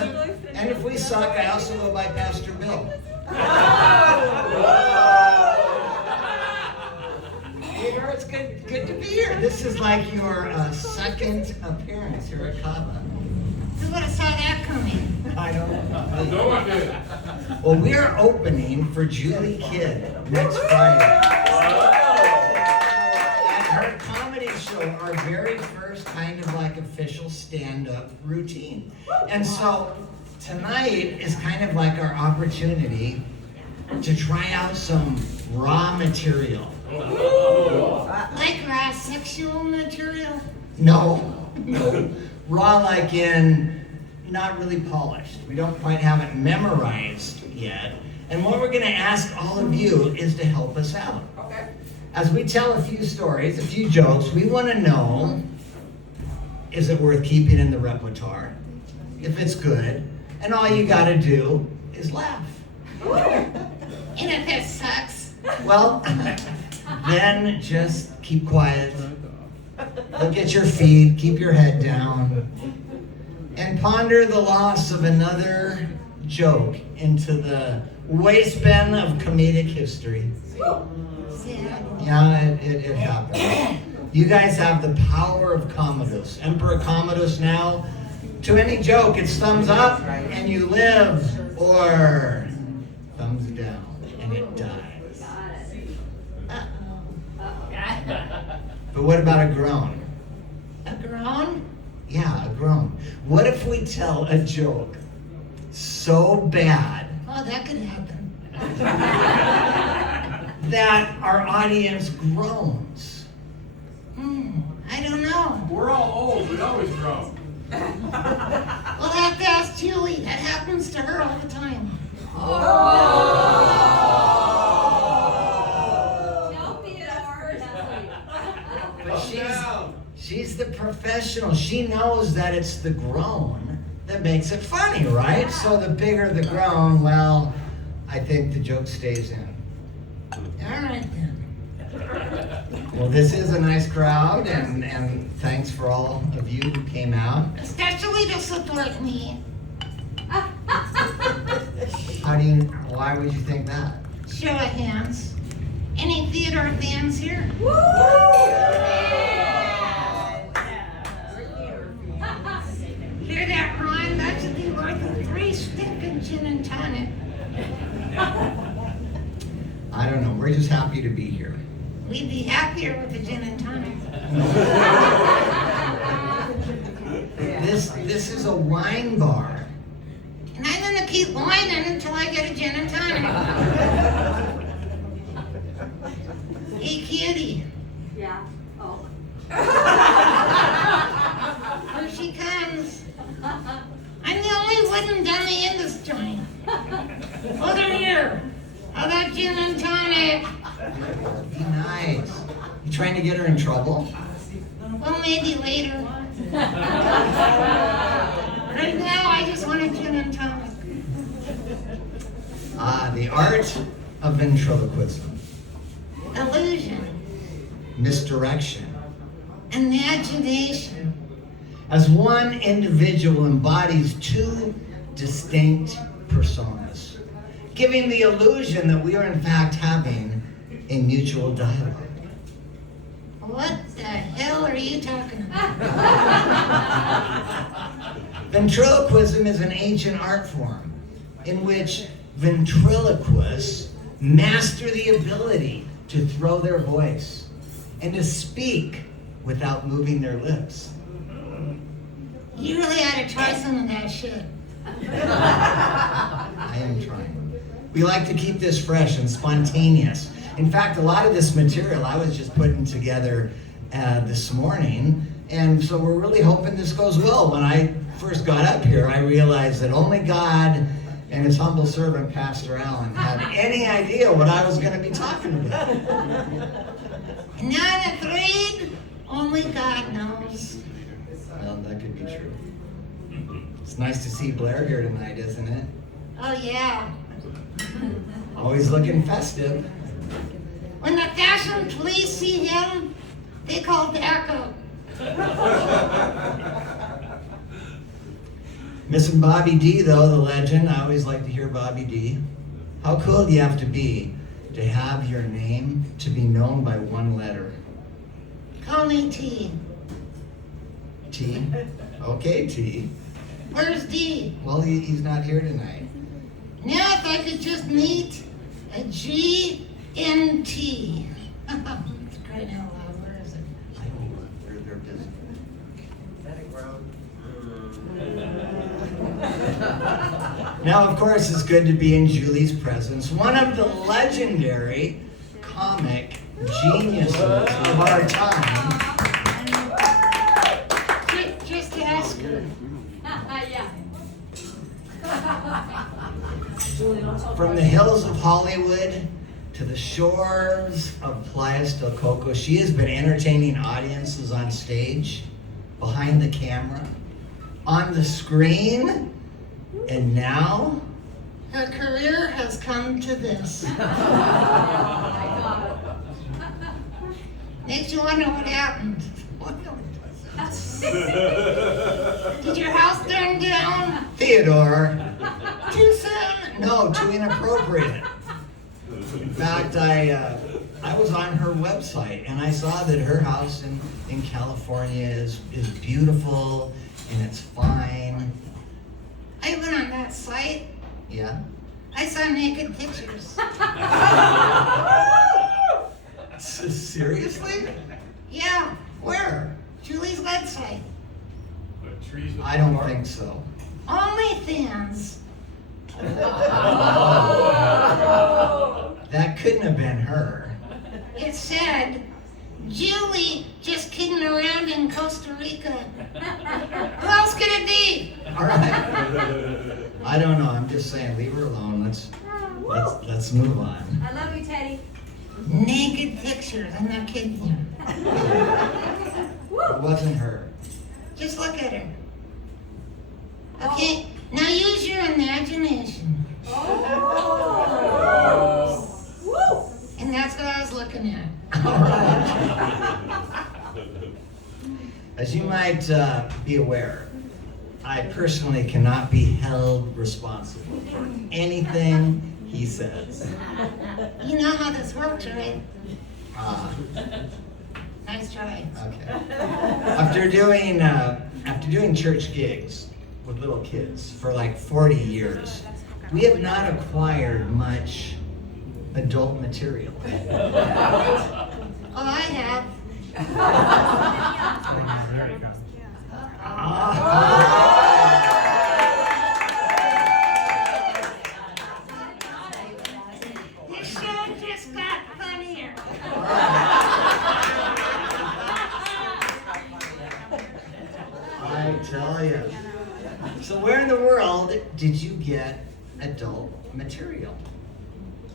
And if we suck, I also go by Pastor Bill. Peter, it's good to be here. This is like your second appearance here at Kava. Who would have saw that coming? I don't know. No one did. Well, we are opening for Julie Kidd next Friday. At her comedy show, our very first kind of like official stand-up routine. And so tonight is kind of like our opportunity to try out some raw material. Like raw sexual material? No. Raw like in not really polished. We don't quite have it memorized yet. And what we're going to ask all of you is to help us out. Okay. As we tell a few stories, a few jokes, we want to know, is it worth keeping in the repertoire? If it's good. And all you got to do is laugh. And if it sucks? Well, then just keep quiet. Look at your feet, keep your head down, and ponder the loss of another joke into the waste bin of comedic history. Sad. Yeah, it happens. You guys have the power of Commodus. Emperor Commodus now. To any joke, it's thumbs up and you live, or thumbs down and it dies. But what about a groan? A groan? Yeah, a groan. What if we tell a joke so bad Oh, that could happen. that our audience groans? I don't know. We're all old. We always grow. We'll have to ask Julie. That happens to her all the time. But she's the professional. She knows that it's the groan that makes it funny, right? So the bigger the groan, well, I think the joke stays in. All right then. Well, this is a nice crowd, and thanks for all of you who came out. Especially to support me. Why would you think that? Show of hands. Any theater fans here? Hear that, Ron? That should be worth a 3-sticking gin and tonic. I don't know. We're just happy to be here. We'd be happier with a gin and tonic. This is a wine bar. And I'm gonna keep whining until I get a gin and tonic. Hey, kitty. Yeah. Oh. Here she comes. I'm the only wooden dummy in this joint. Over here. How about gin and tonic? Be nice. You trying to get her in trouble? Well, maybe later. Right now, I just want a gin and tonic. The art of ventriloquism. Illusion. Misdirection. Imagination. As one individual embodies two distinct personas, giving the illusion that we are in fact having a mutual dialogue. What the hell are you talking about? Ventriloquism is an ancient art form in which ventriloquists master the ability to throw their voice and to speak without moving their lips. You really ought to try some of that shit. I am trying. We like to keep this fresh and spontaneous. In fact, a lot of this material I was just putting together this morning, and so we're really hoping this goes well. When I first got up here, I realized that only God and his humble servant, Pastor Allen, had any idea what I was going to be talking about. Not afraid, only God knows. Well, that could be true. It's nice to see Blair here tonight, isn't it? Oh, yeah. Always looking festive. When the fashion police see him, they call backup. Missing Bobby D, though, the legend. I always like to hear Bobby D. How cool do you have to be to have your name to be known by one letter? Call me T. T? Okay, T. Where's D? Well, he's not here tonight. Now if I could just meet a G in T. It's great out loud. Where is it? I don't know. They're busy. Now, of course, it's good to be in Julie's presence. One of the legendary comic geniuses of our time. Just ask her. From the hills of Hollywood to the shores of Playas del Coco, she has been entertaining audiences on stage, behind the camera, on the screen, and now Her career has come to this. Makes you wonder what happened. Did your house burn down? Theodore. Too soon? No, too inappropriate. In fact, I was on her website and I saw that her house in California is beautiful and it's fine. I went on that site. Yeah. I saw naked pictures. Seriously? Yeah, Where? Julie's website. But trees with I don't bark. think so. OnlyFans. That couldn't have been her. It said, Julie just kidding around in Costa Rica. Who else could it be? All right. I don't know. I'm just saying, leave her alone. Let's move on. I love you, Teddy. Naked pictures. I'm not kidding you. It wasn't her. Just look at her. Okay, now use your imagination. And that's what I was looking at. All right. As you might be aware, I personally cannot be held responsible for anything he says. You know how this works, right? Nice try. Okay. After doing church gigs with little kids for like 40 years, we have not acquired much adult material. Oh, I have. This show just got funnier. I tell you. So where in the world did you get adult material?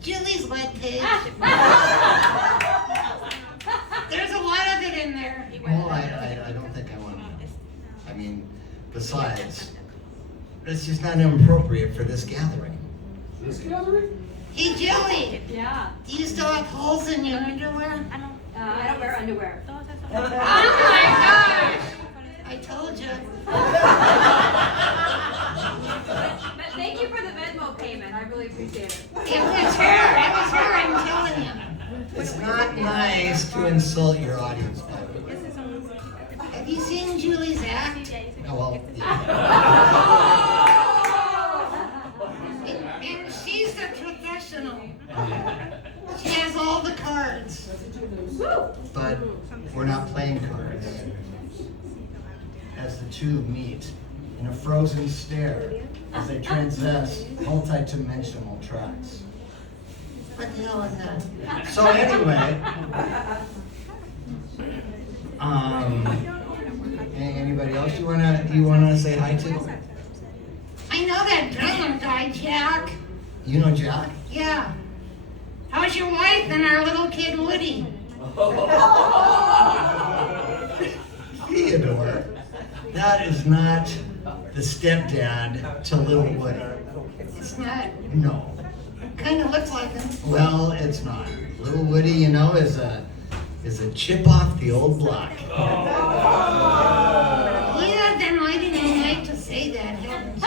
Julie's webpage. There's a lot of it in there. Well, I don't think I want to know. I mean, besides, it's just not appropriate for this gathering. This gathering? Hey, Julie, Yeah. do you still have holes in your underwear? I don't wear underwear. Oh my gosh! I told you. But thank you for the Venmo payment. I really appreciate it. It was her. It was her. I'm telling you. It's not nice to insult your audience, by the way. Have you seen Julie's act? Oh, well, yeah. And she's a professional. She has all the cards. But we're not playing cards. As the two meet in a frozen stare as they transcend multi-dimensional tracks. What the hell is that? So anyway, anybody else you wanna say hi to? I know that drummer guy, Jack. You know Jack? Yeah. How's your wife and our little kid Woody? Theodore. That is not the stepdad to little Woody. It's not. No. Kind of looks like him. Well, it's not. Little Woody, you know, is a chip off the old block. Yeah, then why didn't you like to say that? Hadn't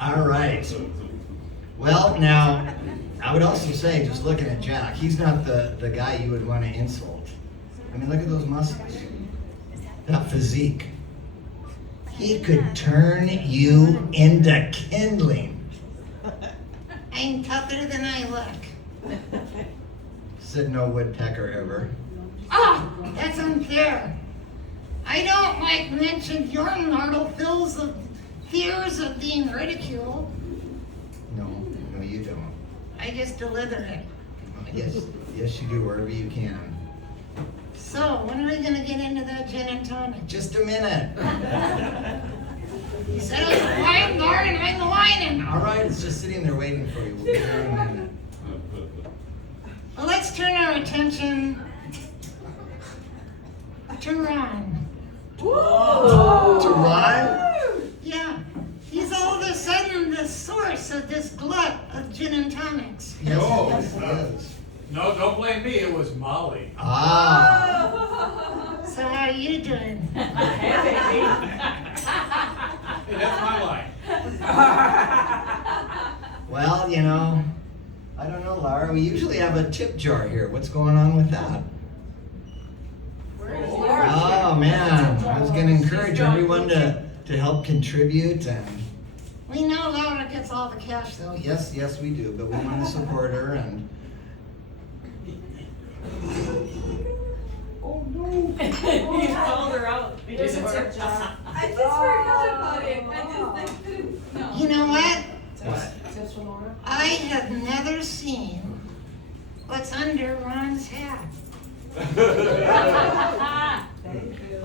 All right. Well, now, I would also say, just looking at Jack, he's not the guy you would want to insult. I mean, look at those muscles. That physique. He could turn you into kindling. I'm tougher than I look. Said no woodpecker ever. Oh, that's unfair. I don't like mention your mortal fills of fears of being ridiculed. No, you don't. I just deliver it. Yes, you do wherever you can. So, when are we gonna get into that gin and tonic? Just a minute. You said it was a wine bar and I'm the whining. All right, it's just sitting there waiting for you. We'll be there in a minute. Well, let's turn our attention to Ron. To Ron? Yeah, he's all of a sudden the source of this glut of gin and tonics. Yes, No. yes, it is. No, don't blame me, it was Molly. Ah. So how you doing? Hey, that's my line. Well, I don't know, Laura. We usually have a tip jar here. What's going on with that? Oh, man. I was going to encourage everyone to help contribute. And We know Laura gets all the cash though. yes, we do. But we want to support her. And He called her out. There's a tip jar. I just forgot about it. I couldn't, no. You know what? Tips from Laura? I have never seen what's under Ron's hat.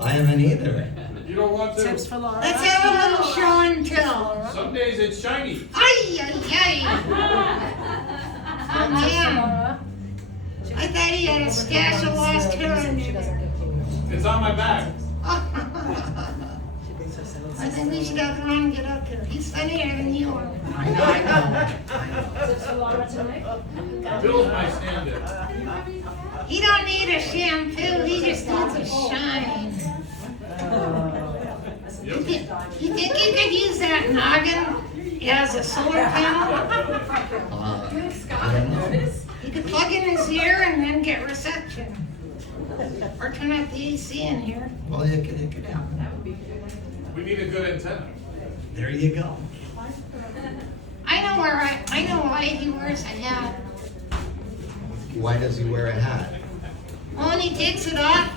I haven't either. You don't want to? Tips for Laura? Let's have a little show and tell. Some days it's shiny. Ay, ay, ay. Oh, man. Laura? I thought he had a stash of lost hair in there. It's on my back. I think we should have Ron get up here. He's funnier than you are. I know. Tips for Laura tonight? Bill's my stand-in. He don't need a shampoo, he just needs a shine. You Yep. think you could use that noggin as a solar panel? I don't know. You could plug in his ear and then get reception. Or turn up the AC in here. Well, it could happen. We need a good antenna. There you go. I know why he wears a hat. Why does he wear a hat? Well, when he takes it off,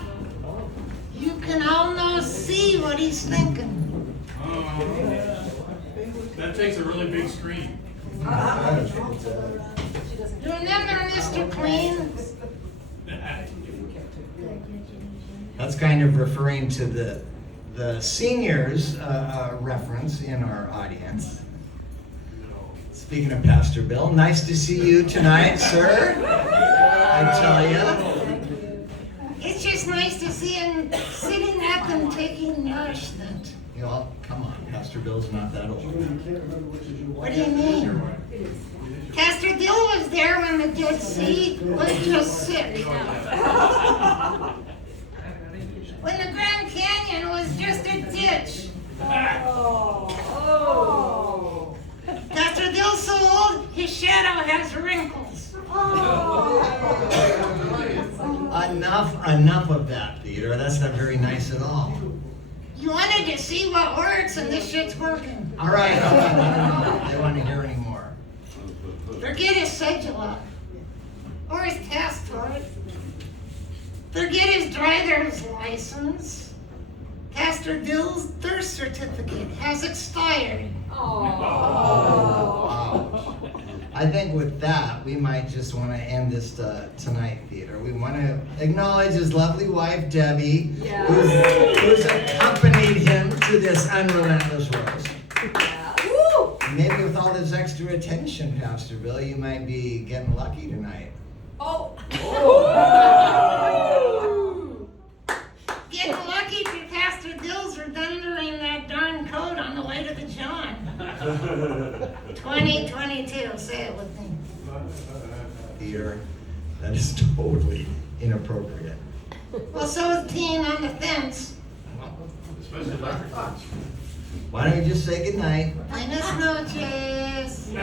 you can almost see what he's thinking. That takes a really big screen. You remember Mr. Clean? That's kind of referring to the seniors reference in our audience. Speaking of Pastor Bill, nice to see you tonight, sir. I tell you. It's just nice to see him sitting up and taking nourishment. Come on, Pastor Bill's not that old. What do you mean? Pastor Bill was there when the Dead Sea was just sick. When the Grand Canyon was just a ditch. Pastor Bill's so old, his shadow has wrinkles. Enough of that, Theodore. That's not very nice at all. You wanted to see what works, and this shit's working. All right. I don't want to hear anymore. Forget his cedula, or his passport. Forget his driver's license. Pastor Bill's birth certificate has expired. Wow. I think with that, we might just want to end this tonight, Theodore. We want to acknowledge his lovely wife, Debbie, who's accompanied him to this unrelentless roast. Maybe with all this extra attention, Pastor Bill, you might be getting lucky tonight. Getting lucky for Pastor Bill's redundering that darn code on the way to the John. 2022, say it with me. Theodore, that is totally inappropriate. Well, so is peeing on the fence. Especially electric ones. Why don't you just say goodnight? Buenas noches. I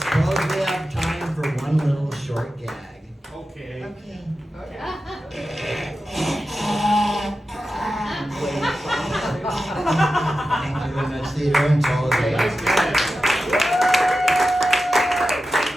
suppose we have time for one little short gag. Okay. Okay. Thank you very much, Theodore, and to all of you. Nice guy.